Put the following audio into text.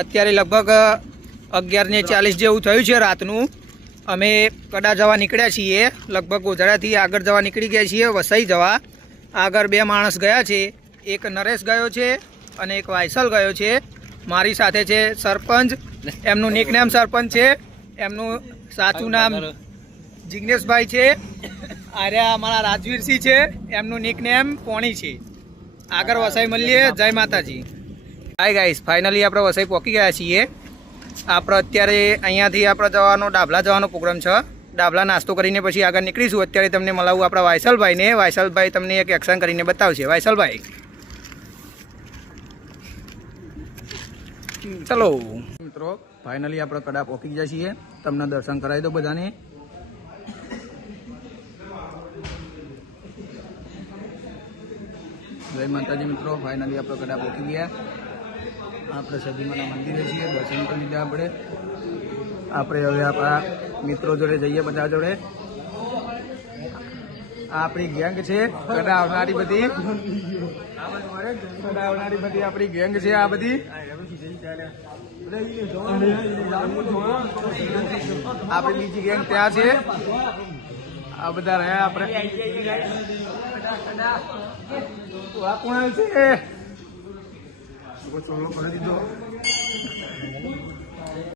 અત્યારે લગભગ 11:40 જેવું થયું છે રાતનું। અમે કડા જવા નીકળ્યા છીએ, લગભગ ગોધરાથી આગળ જવા નીકળી ગયા છીએ વસઈ જવા। આગળ બે માણસ ગયા છે, એક નરેશ ગયો છે અને એક વાયસલ ગયો છે। મારી સાથે છે સરપંચ, એમનું નિકનેમ સરપંચ છે, એમનું સાચું નામ જિગ્નેશભાઈ છે। આર્યા અમારા રાજવીરસિંહ છે, એમનું નિકનેમ પોણી છે। આગળ વસઈ મળીએ। જય માતાજી। હાય ગાઈસ, ફાઇનલી આપણે વસઈ પહોંચી ગયા છીએ। આપણે અત્યારે અહીંયાથી આપણે જવાનો ડાભલા જવાનો પ્રોગ્રામ છે। ડાભલા નાસ્તો કરીને પછી આગળ નીકળીશું। અત્યારે તમને મળાવું આપણા વાયસલભાઈને। વાયસલભાઈ તમને એક એક્શન કરીને બતાવશે। વાયસલભાઈ ચલો મિત્રો, ફાઇનલી આપણે કડા પહોંચી ગયા છીએ। તમને દર્શન કરાવી દો બધાને। જય માતાજી મિત્રો, ફાઇનલી આપણે કડા પહોંચી ગયા। આપણે સદીમાના મંદિરે છીએ, દર્શન કરી લીધા આપણે હવે આપણા મિત્રો જોડે જઈએ, બધા જોડે। આ આપણી ગેંગ છે, કડા આવનારી બધી આપણી ગેંગ છે। આ બધી આપણી બીજી ગેંગ ત્યાં છે। આ બધા રહ્યા આપણે। આ કોણ છે? ચોલો કરી દીધો।